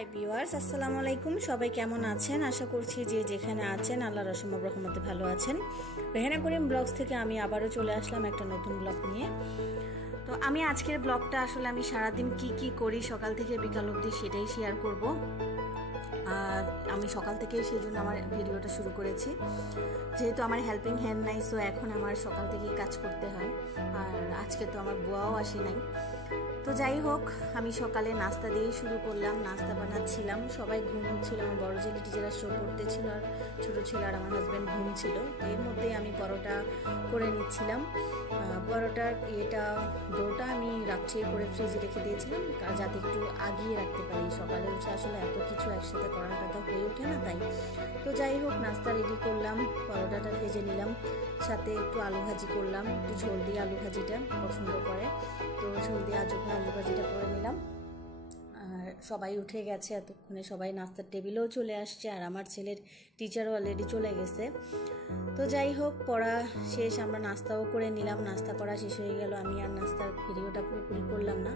Hi viewers, আসসালামু আলাইকুম। সবাই কেমন আছেন? আশা করছি যে যেখানে আছেন আল্লাহর অসীম রহমতে ভালো আছেন। রেহানা করিম ব্লগস থেকে আমি আবারও চলে আসলাম একটা নতুন ব্লগ নিয়ে। তো আমি আজকের ব্লগটা আসলে আমি সারাদিন কি করি সকাল থেকে বিকাল অবধি সেটাই শেয়ার করব। আর আমি সকাল থেকে সেই জন্য আমার ভিডিওটা শুরু করেছি, যেহেতু আমার হেল্পিং হ্যান্ড নাই, সো এখন আমার সকাল থেকেই কাজ করতে হয়। আর আজকে তো আমার বুয়াও আসে নাই। তো যাই হোক, আমি সকালে নাস্তা দিয়ে শুরু করলাম। নাস্তা বানাচ্ছিলাম, সবাই ঘুমোচ্ছিল। আমার বড় ছেলে টিচাররা শো করতেছিল আর ছোটো ছেলে আর আমার হাজব্যান্ড ঘুম ছিল। এর মধ্যেই আমি পরোটা করে নিচ্ছিলাম। পরোটার ডোটা আমি রাত্রে করে ফ্রিজে রেখে দিয়েছিলাম, যাতে একটু আগিয়ে রাখতে পারি। সকালে উঠে আসলে এত কিছু একসাথে করার কথা হয়ে ওঠে না, তাই। তো যাই হোক, নাস্তা রেডি করলাম, পরোটাটা ভেজে নিলাম, সাথে একটু আলু ভাজি করলাম। একটু ঝোল দিয়ে আলু ভাজিটা পছন্দ করে, তো ঝোল দিয়ে আলু ভাজিটা করে নিলাম। আর সবাই উঠে গেছে এতক্ষণে, সবাই নাস্তার টেবিলেও চলে আসছে, আর আমার ছেলের টিচারও অলরেডি চলে গেছে। তো যাই হোক, পড়া শেষ, আমরা নাস্তাও করে নিলাম। নাস্তা করা শেষ হয়ে গেল, আমি আর নাস্তার ভিডিওটা পুরোপুরি করলাম না।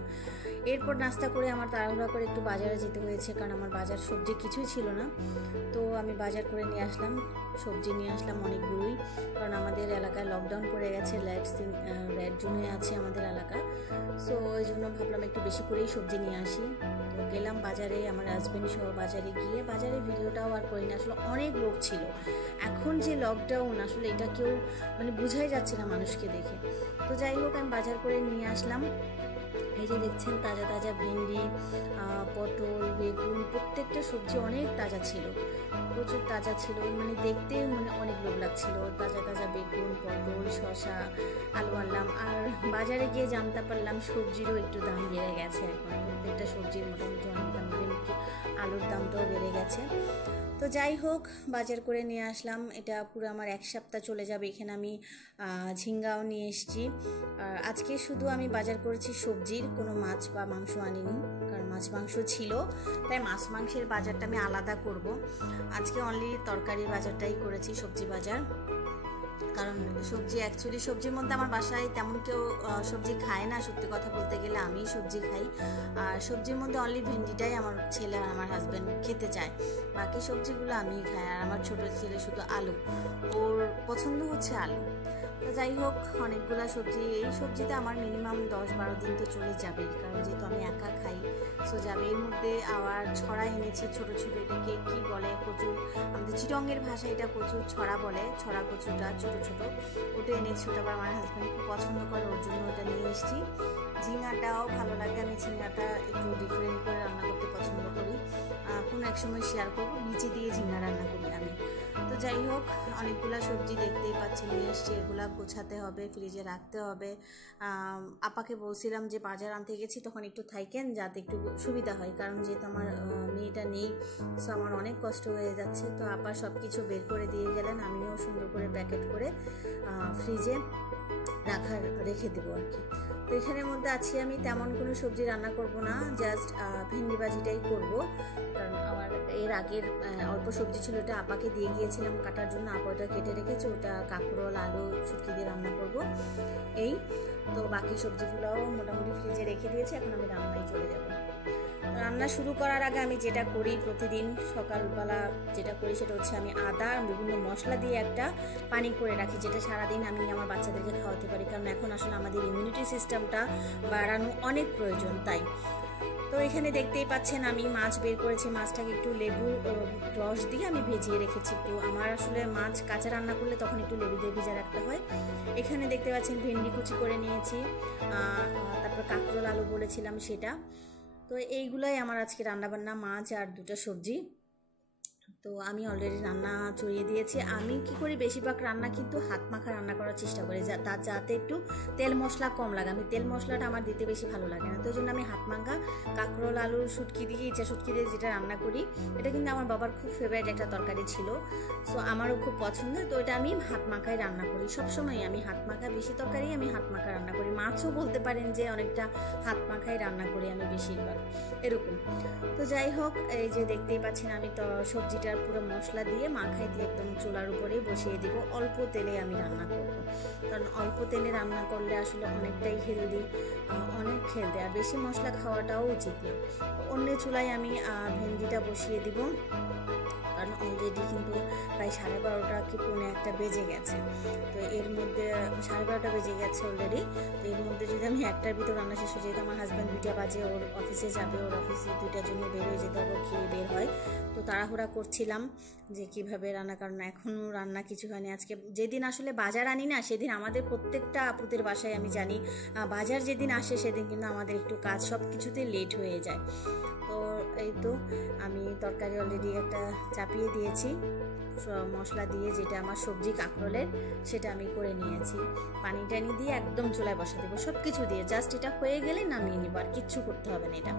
এরপর নাস্তা করে আমার তাড়াহুড়া করে একটু বাজারে যেতে হয়েছে, কারণ আমার বাজার সবজি কিছুই ছিল না। তো আমি বাজার করে নিয়ে আসলাম, সবজি নিয়ে আসলাম অনেকগুলোই, কারণ আমাদের এলাকায় লকডাউন পড়ে গেছে, রেড জোনে আছে আমাদের এলাকা। সো ওই জন্য ভাবলাম একটু বেশি করেই সবজি নিয়ে আসি। তো গেলাম বাজারে, আমার হাজব্যান্ড সহ বাজারে গিয়ে বাজারে ভিডিওটাও আর করি না, আসলে অনেক লোক ছিল। এখন যে লকডাউন, আসলে এটা কেউ বোঝাই যাচ্ছে না মানুষকে দেখে। তো যাই হোক, আমি বাজার করে নিয়ে আসলাম। এই যে দেখছেন, তাজা তাজা ভেন্ডি, পটল, বেগুন, প্রত্যেকটা সবজি অনেক তাজা ছিল, প্রচুর তাজা ছিল। দেখতে অনেক লোভ লাগছিল। তাজা তাজা বেগুন, পটল, শসা, আলু আনলাম। আর বাজারে গিয়ে জানতে পারলাম সবজিরও একটু দাম বেড়ে গেছে। এখন প্রত্যেকটা সবজির মোটামুটি অনেক দাম, আলুর দামটাও বেড়ে গেছে। তো যাই হোক, বাজার করে নিয়ে আসলাম। এটা পুরো আমার এক সপ্তাহ চলে যাবে। এখানে আমি ঝিঙ্গাও নিয়ে এসেছি। আজকে শুধু আমি বাজার করেছি সবজির, কোনো মাছ বা মাংস আনিনি, কারণ মাছ মাংস ছিল, তাই মাছ মাংসের বাজারটা আমি আলাদা করব। আজকে অনলি তরকারির বাজারটাই করেছি, সবজি বাজার। কারণ সবজির মধ্যে আমার বাসায় তেমন কেউ সবজি খায় না, সত্যি কথা বলতে গেলে আমি সবজি খাই। আর সবজির মধ্যে অনলি ভেন্ডিটাই আমার ছেলে আর আমার হাজব্যান্ড খেতে চায়, বাকি সবজিগুলো আমিই খাই। আর আমার ছোটো ছেলে শুধু আলু, ওর পছন্দ হচ্ছে আলু। তো যাই হোক, অনেকগুলো সবজি, এই সবজিতে আমার মিনিমাম 10-12 দিন তো চলে যাবে, কারণ যেহেতু আমি একা খাই, সো যাবে। এর মধ্যে আবার ছড়া এনেছি, ছোটো ছোটো, এটাকে কি বলে, কচু, আমাদের চিটংয়ের ভাষায় এটা কচুর ছড়া বলে, ছড়া কচুটা ছোটো ছোটো, ওটা এনেছি। ওটা আবার আমার হাজব্যান্ড খুব পছন্দ করে, ওর জন্য ওটা নিয়ে এসেছি। ঝিঙাটাও ভালো লাগে, আমি ঝিঙাটা একটু ডিফারেন্ট করে রান্না করতে পছন্দ করি। কোনো এক সময় শেয়ার করবো, নিচে দিয়ে ঝিঙা রান্না করি আমি। তো যাই হোক, অনেকগুলা সবজি দেখতেই পাচ্ছি নিয়ে এসছি, এগুলা গোছাতে হবে, ফ্রিজে রাখতে হবে। আপাকে বলছিলাম যে বাজার আনতে গেছি, তখন একটু থাকেন, যাতে একটু সুবিধা হয়, কারণ যেহেতু আমার মেয়েটা নেই, সো আমার অনেক কষ্ট হয়ে যাচ্ছে। তো আপা সব কিছু বের করে দিয়ে গেলেন, আমিও সুন্দর করে প্যাকেট করে ফ্রিজে রেখে দেবো আর কি। তো এখানের মধ্যে আছি আমি, তেমন কোনো সবজি রান্না করব না, জাস্ট ভেন্ডি ভাজিটাই করব। কারণ আমার এর আগের অল্প সবজি ছিল, ওটা আপাকে দিয়ে গিয়েছিলাম কাটার জন্য, আপা ওটা কেটে রেখেছে, ওটা কাঁকরোল, আলু, শুটকি দিয়ে রান্না করব। এই তো বাকি সবজিগুলোও মোটামুটি ফ্রিজে রেখে দিয়েছি, এখন আমি রান্নায় চলে যাব। রান্না শুরু করার আগে আমি যেটা করি প্রতিদিন সকালবেলা, যেটা করি সেটা হচ্ছে আমি আদা আর বিভিন্ন মশলা দিয়ে একটা পানি করে রাখি, যেটা সারাদিন আমি আমার বাচ্চাদেরকে খাওয়াতে পারি, কারণ এখন আসলে আমাদের ইমিউনিটি সিস্টেমটা বাড়ানো অনেক প্রয়োজন, তাই। তো এখানে দেখতেই পাচ্ছেন আমি মাছ বের করেছি, মাছটাকে একটু লেবু রস দিয়ে আমি ভেজিয়ে রেখেছি। একটু আমার আসলে মাছ কাঁচা রান্না করলে তখন একটু লেবু দিয়ে ভেজে রাখতে হয়। এখানে দেখতে পাচ্ছেন ভেন্ডি কুচি করে নিয়েছি, তারপর কাঁকরোল, আলু বলেছিলাম সেটা। তো এইগুলাই আমার আজকে রান্নাবান্না, মাছ আর দুটো সবজি। তো আমি অলরেডি রান্না চড়িয়ে দিয়েছি। আমি কি করি, বেশিরভাগ রান্না কিন্তু হাত মাখা রান্না করার চেষ্টা করি, যাতে একটু তেল মশলা কম লাগে। আমি তেল মশলাটা আমার দিতে বেশি ভালো লাগে না, তো ওই জন্য আমি হাত মাখা কাঁকরোল, আলু, শুটকি দিয়ে, ইচা শুটকি দিয়ে যেটা রান্না করি, এটা কিন্তু আমার বাবার খুব ফেভারিট একটা তরকারি ছিল, সো আমারও খুব পছন্দ। তো এটা আমি হাত মাখায় রান্না করি সবসময়, আমি হাত মাখা, বেশি তরকারি আমি হাত মাখা রান্না করি। মাছও বলতে পারেন যে অনেকটা হাত মাখায় রান্না করি আমি বেশিরভাগ, এরকম। তো যাই হোক, এই যে দেখতেই পাচ্ছেন আমি তো সবজিটার আর পুরো মশলা দিয়ে মাখাই দিয়ে একদম চুলার উপরেই বসিয়ে দিব। অল্প তেলে আমি রান্না করব, কারণ অল্প তেলে রান্না করলে আসলে অনেকটাই হেলদি, অনেক হেলদি, আর বেশি মশলা খাওয়াটাও উচিত না। অন্য চুলায় আমি ভেন্ডিটা বসিয়ে দিব, কারণ অলরেডি কিন্তু প্রায় 12:30 কি 1:45 বেজে গেছে। তো এর মধ্যে 12:30 বেজে গেছে অলরেডি। তো এর মধ্যে যদি আমি 1টার ভিতর রান্না শেষ হয়ে, যেহেতু আমার হাজব্যান্ড 2টা বাজে ওর অফিসে যাবে, ওর অফিসে 2টার জন্য বের হয়ে যেতে হবে, খেয়ে বের হয়। তো তাড়াহুড়া করছিলাম যে কিভাবে রান্না, কারণ এখনও রান্না কিছু হয়নি। আজকে যেদিন আসলে বাজার আনি না, সেদিন আমাদের প্রত্যেকটা আপুদের বাসায় আমি জানি বাজার যেদিন আসে সেদিন কিন্তু আমাদের একটু কাজ সব কিছুতে লেট হয়ে যায়। তো এই তো আমি তরকারি অলরেডি একটা চাপিয়ে দিয়েছি মশলা দিয়ে, যেটা আমার সবজি কাঁকরোলের, সেটা আমি করে নিয়েছি। পানি টানি দিয়ে একদম চুলায় বসা দেবো সব কিছু দিয়ে, জাস্ট এটা হয়ে গেলে নামিয়ে নিব, আর কিচ্ছু করতে হবে না এটা।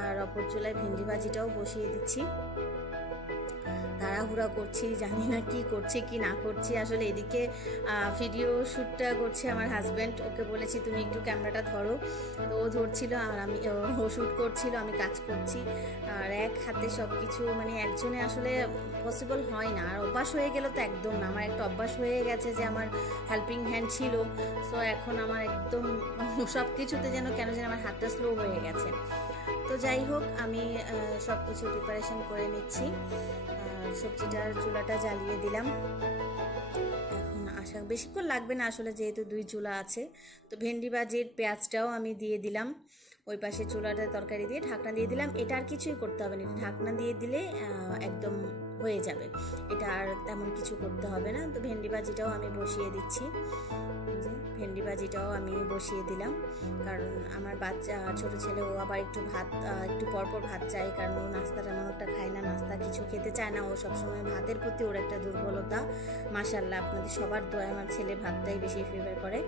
আর অপর চুলায় ভেন্ডি ভাজিটাও বসিয়ে দিচ্ছি। তাড়াহুড়া করছি, জানি না কি করছি কি না করছি। আসলে এদিকে ভিডিও শ্যুটটা করছে আমার হাজব্যান্ড, ওকে বলেছি তুমি একটু ক্যামেরাটা ধরো, তো ও ধরছিল আর আমি ও শ্যুট করছিল, আমি কাজ করছি। আর এক হাতে সব কিছু মানে একজনে আসলে পসিবল হয় না, আর অভ্যাস হয়ে গেল তো একদম না। আমার একটা অভ্যাস হয়ে গেছে যে আমার হেল্পিং হ্যান্ড ছিল, সো এখন আমার একদম সব কিছুতে যেন কেন যেন আমার হাতটা স্লো হয়ে গেছে। তো যাই হোক, আমি সব কিছু প্রিপারেশন করে নিচ্ছি। সবজিটার চুলাটা জ্বালিয়ে দিলাম। এখন আশা বেশিক্ষণ লাগবে না আসলে, যেহেতু 2 চুলা আছে। তো ভেন্ডি ভাজির পেঁয়াজটাও আমি দিয়ে দিলাম, ওই পাশে চুলাটা তরকারি দিয়ে ঢাকনা দিয়ে দিলাম। এটা আর কিছুই করতে হবে না, ঢাকনা দিয়ে দিলে একদম হয়ে যাবে, এটা আর তেমন কিছু করতে হবে না। তো ভেন্ডি ভাজিটাও আমি বসিয়ে দিচ্ছি, ভেন্ডি ভাজিটাও আমি বসিয়ে দিলাম। কারণ আমার বাচ্চা ছোট ছেলে, ও আবার একটু ভাত একটু পরপর ভাত চাই, কারণ ও নাস্তা তেমন একটা খায় না, নাস্তা কিছু খেতে চায় না। ও সবসময় ভাতের প্রতি ওর একটা দুর্বলতা। মাশাআল্লাহ, আপনাদের সবার দোয়ায় আমার ছেলে ভাতটাই বেশি ফেভার করে।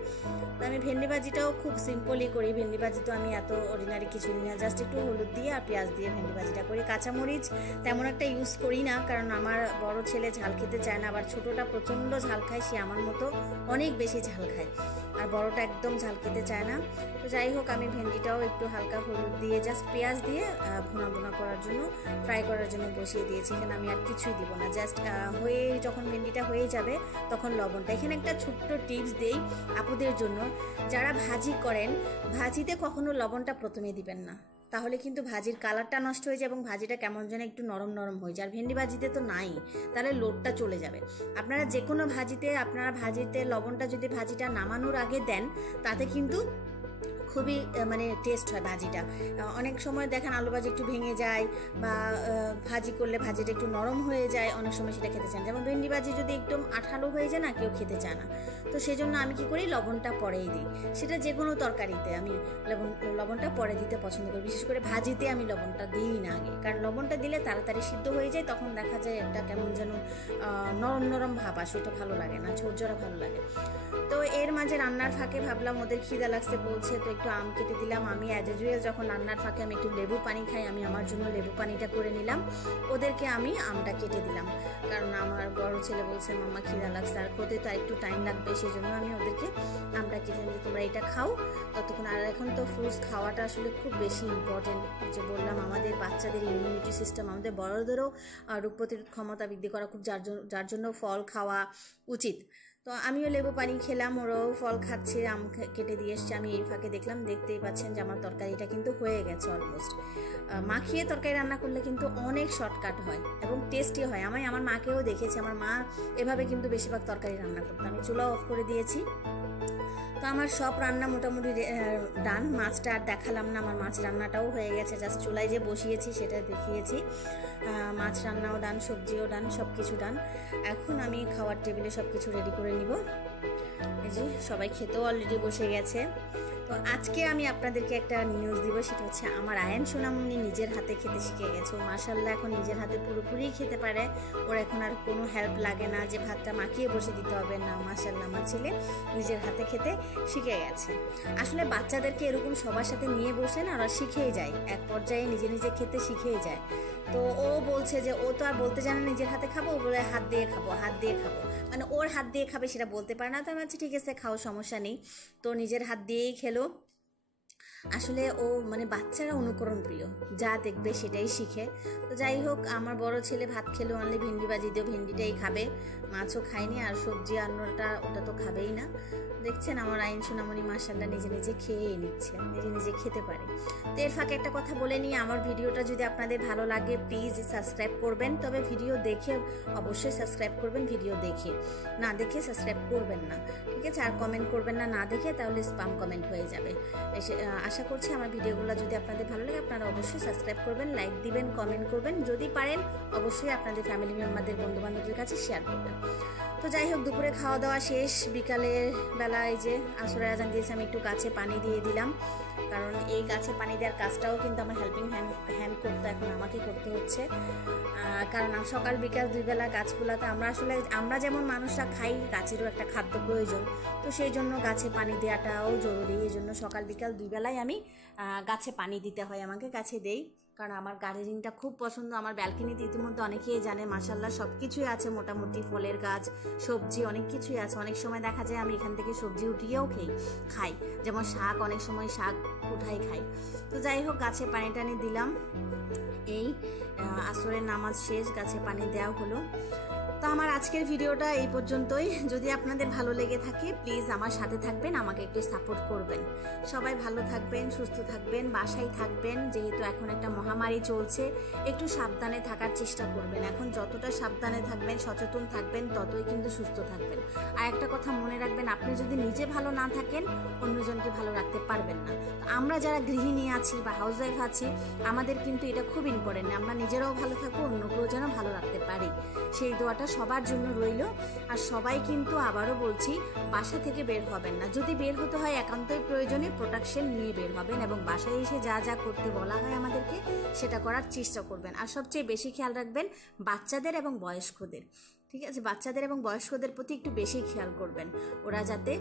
তো আমি ভেন্ডি ভাজিটাও খুব সিম্পলই করি। ভেন্ডি ভাজি তো আমি এত অর্ডিনারি কিছু দিই না, জাস্ট একটু হলুদ দিয়ে আর পেঁয়াজ দিয়ে ভেন্ডি ভাজিটা করি। কাঁচামরিচ তেমন একটা ইউজ করি না, কারণ আমার বড় ছেলে ঝাল খেতে চায় না, আবার ছোটোটা প্রচণ্ড ঝাল খায়, সে আমার মতো অনেক বেশি ঝাল খায়, আর বড়টা একদম ঝাল খেতে চায় না। তো যাই হোক, আমি ভেন্ডিটাও একটু হালকা হলুদ দিয়ে জাস্ট পেঁয়াজ দিয়ে ভুনা করার জন্য, ফ্রাই করার জন্য বসিয়ে দিয়েছি। এখানে আমি আর কিছুই দিব না, জাস্ট যখন ভেন্ডিটা হয়ে যাবে তখন লবণটা। এখানে একটা ছোট্ট টিপস দেই আপুদের জন্য, যারা ভাজি করেন, ভাজিতে কখনো লবণটা প্রথমে দিবেন না, তাহলে কিন্তু ভাজির কালারটা নষ্ট হয়ে যায় এবং ভাজিটা কেমন যেন একটু নরম নরম হয়ে যায়। আর ভেন্ডি ভাজিতে তো নাই, তাহলে লোডটা চলে যাবে। আপনারা যে কোনো ভাজিতে লবণটা যদি ভাজিটা নামানোর আগে দেন, তাতে কিন্তু খুবই মানে টেস্ট হয় ভাজিটা। অনেক সময় দেখেন আলু ভাজি একটু ভেঙে যায়, বা ভাজি করলে ভাজিটা একটু নরম হয়ে যায়, অনেক সময় সেটা খেতে চান। যেমন ভেন্ডি ভাজি যদি একদম আঠালো হয়ে যায় না, কেউ খেতে চায় না। তো সেই জন্য আমি কি করি, লবণটা পরেই দিই। সেটা যে কোনো তরকারিতে আমি লবণটা পরে দিতে পছন্দ করি, বিশেষ করে ভাজিতে আমি লবণটা দিই না আগে, কারণ লবণটা দিলে তাড়াতাড়ি সিদ্ধ হয়ে যায়, তখন দেখা যায় একটা কেমন যেন নরম নরম ভাব আসে, ওটা ভালো লাগে না, ঝোরঝোরা ভালো লাগে। তো এর মাঝে রান্নার ফাঁকে ভাবলাম ওদের খিদা লাগছে বলছে, তো একটু আম কেটে দিলাম। আমি অ্যাজ ইউজুয়াল যখন রান্নার ফাঁকে আমি একটু লেবু পানি খাই, আমি আমার জন্য লেবু পানিটা করে নিলাম, ওদেরকে আমি আমটা কেটে দিলাম। কারণ আমার বড় ছেলে বলছে মাম্মা খিদা লাগছে, আর হতে তো একটু টাইম লাগবে, সেই জন্য আমি ওদেরকে আমটা কেটে দিই, তোমরা এটা খাও ততক্ষণ। আর এখন তো ফ্রুটস খাওয়াটা আসলে খুব বেশি ইম্পর্টেন্ট, যে বললাম আমাদের বাচ্চাদের ইমিউনিটি সিস্টেম, আমাদের বড়দেরও রোগ প্রতিরোধ ক্ষমতা বৃদ্ধি করা খুব, যার জন্য ফল খাওয়া উচিত। তো আমিও লেবু পানি খেলাম, ওরাও ফল খাচ্ছে, আম কেটে দিয়ে এসছে। আমি এই ফাঁকে দেখলাম, দেখতেই পাচ্ছেন যে আমার তরকারিটা কিন্তু হয়ে গেছে অলমোস্ট। মাখিয়ে তরকারি রান্না করলে কিন্তু অনেক শর্টকাট হয় এবং টেস্টি হয়। আমি আমার মাকেও দেখেছি, আমার মা এভাবে কিন্তু বেশিরভাগ তরকারি রান্না করতো। আমি চুলা অফ করে দিয়েছি। তো আমার সব রান্না মোটামুটি ডান। মাছটা আর দেখালাম না, আমার মাছ রান্নাটাও হয়ে গেছে, জাস্ট চুলায় যে বসিয়েছি সেটা দেখিয়েছি। মাছ রান্নাও ডান, সবজিও ডান, সব কিছু ডান। এখন আমি খাওয়ার টেবিলে সব কিছু রেডি করে নিব। এই যে সবাই খেতেও অলরেডি বসে গেছে। তো আজকে আমি আপনাদেরকে একটা নিউজ দিব, সেটা হচ্ছে আমার আয়ান সোনামণি নিজের হাতে খেতে শিখে গেছে। ও মাশাআল্লাহ এখন নিজের হাতে পুরোপুরি খেতে পারে, ওর এখন আর কোনো হেল্প লাগে না যে ভাতটা মাখিয়ে বসে দিতে হবে না। মাশাআল্লাহ আমার ছেলে নিজের হাতে খেতে শিখে গেছে। আসলে বাচ্চাদেরকে এরকম সবার সাথে নিয়ে বসে না, ওরা শিখেই যায়, এক পর্যায়ে নিজে নিজে খেতে শিখেই যায়। তো ও বলছে যে ও তো আর বলতে জানে নিজের হাতে খাবো, ও বলে হাত দিয়ে খাবো, হাত দিয়ে খাবো, মানে ওর হাত দিয়ে খাবে সেটা বলতে পারে না। তো আমি বলছি ঠিক আছে খাও, সমস্যা নেই। তো নিজের হাত দিয়েই খেলো। আসলে ও মানে বাচ্চারা অনুকরণ প্রিয়, যা দেখবে সেটাই শিখে। তো যাই হোক, আমার বড় ছেলে ভাত খেলে অনলি ভেন্ডি ভাজি দিও, ভেন্ডিটাই খাবে, মাছও খায়নি, আর সবজি অন্যটা ওটা তো খাবেই না। দেখছেন আমার আইন সোনামণি মাশাআল্লাহ নিজে নিজে খেয়ে নিচ্ছে, নিজে নিজে খেতে পারে। তো এর ফাঁকে একটা কথা বলে নিই, আমার ভিডিওটা যদি আপনাদের ভালো লাগে প্লিজ সাবস্ক্রাইব করবেন, তবে ভিডিও দেখে অবশ্যই সাবস্ক্রাইব করবেন, ভিডিও দেখে, না দেখে সাবস্ক্রাইব করবেন না, ঠিক আছে? আর কমেন্ট করবেন না, না দেখে, তাহলে স্পাম কমেন্ট হয়ে যাবে। আশা করছি আমার ভিডিওগুলো যদি আপনাদের ভালো লাগে আপনারা অবশ্যই সাবস্ক্রাইব করবেন, লাইক দিবেন, কমেন্ট করবেন, যদি পারেন অবশ্যই আপনাদের ফ্যামিলি মেম্বারদের, বন্ধু বান্ধবদের কাছে শেয়ার করবেন। তো যাই হোক, দুপুরে খাওয়া দাওয়া শেষ, বিকালের বেলায় যে আসরের আজান দিয়েছে, আমি একটু গাছে পানি দিয়ে দিলাম, কারণ এই গাছে পানি দেওয়ার কাজটাও কিন্তু আমার হেল্পিং হ্যান্ড করতে এখন আমাকে করতে হচ্ছে। কারণ সকাল বিকাল দুই বেলা গাছগুলোতে আমরা যেমন মানুষরা খাই, গাছেরও একটা খাদ্য প্রয়োজন, তো সেই জন্য গাছে পানি দেওয়াটাও জরুরি। এই জন্য সকাল বিকাল দুই বেলায় আমি গাছে পানি দিতে হয়, আমাকে গাছে দেই, কারণ আমার গার্ডেনিংটা খুব পছন্দ। আমার ব্যালকনিতে ইতিমধ্যে অনেকেই জানে মাশাআল্লাহ সব কিছুই আছে, মোটামুটি ফলের গাছ, সবজি অনেক কিছুই আছে। অনেক সময় দেখা যায় আমি এখান থেকে সবজি উঠিয়েও খাই, যেমন শাক, অনেক সময় শাক উঠাই খাই। তো যাই হোক, গাছে পানি টানি দিলাম, এই আসরের নামাজ শেষ, গাছে পানি দেওয়া হলো। তো আমার আজকের ভিডিওটা এই পর্যন্তই। যদি আপনাদের ভালো লেগে থাকে প্লিজ আমার সাথে থাকবেন, আমাকে একটু সাপোর্ট করবেন। সবাই ভালো থাকবেন, সুস্থ থাকবেন, বাসায় থাকবেন, যেহেতু এখন একটা মহামারী চলছে, একটু সাবধানে থাকার চেষ্টা করবেন। এখন যতটা সাবধানে থাকবেন, সচেতন থাকবেন, ততই কিন্তু সুস্থ থাকবেন। আর একটা কথা মনে রাখবেন, আপনি যদি নিজে ভালো না থাকেন অন্যজনকে ভালো রাখতে পারবেন না। আমরা যারা গৃহিণী আছি বা হাউস ওয়াইফ আছি, আমাদের কিন্তু এটা খুব ইম্পর্টেন্ট, আমরা নিজেরাও ভালো থাকবো, অন্যকেও যেন ভালো রাখতে পারি। সেই দোয়াটা সবার জন্য রইল। আর সবাই কিন্তু আবারও বলছি, বাসা থেকে বের হবেন না, যদি বের হতে হয় একান্তই প্রয়োজনে প্রোটেকশন নিয়ে বের হবেন, এবং বাসায় এসে যা যা করতে বলা হয় আমাদেরকে সেটা করার চেষ্টা করবেন। আর সবচেয়ে বেশি খেয়াল রাখবেন বাচ্চাদের এবং বয়স্কদের, ঠিক আছে? বাচ্চাদের এবং বয়স্কদের প্রতি একটু বেশি খেয়াল করবেন, ওরা যাতে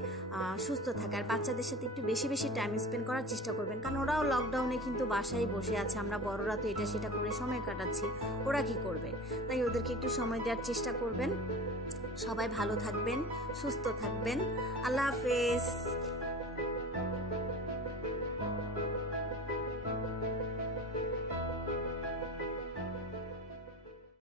সুস্থ থাকে। আর বাচ্চাদের সাথে একটু বেশি বেশি টাইম স্পেন্ড করার চেষ্টা করবেন, কারণ ওরাও লকডাউনে কিন্তু বাসায় বসে আছে, আমরা বড়রা তো এটা সেটা করে সময় কাটাচ্ছি, ওরা কি করবে? তাই ওদেরকে একটু সময় দেওয়ার চেষ্টা করবেন। সবাই ভালো থাকবেন, সুস্থ থাকবেন। আল্লাহ হাফেজ।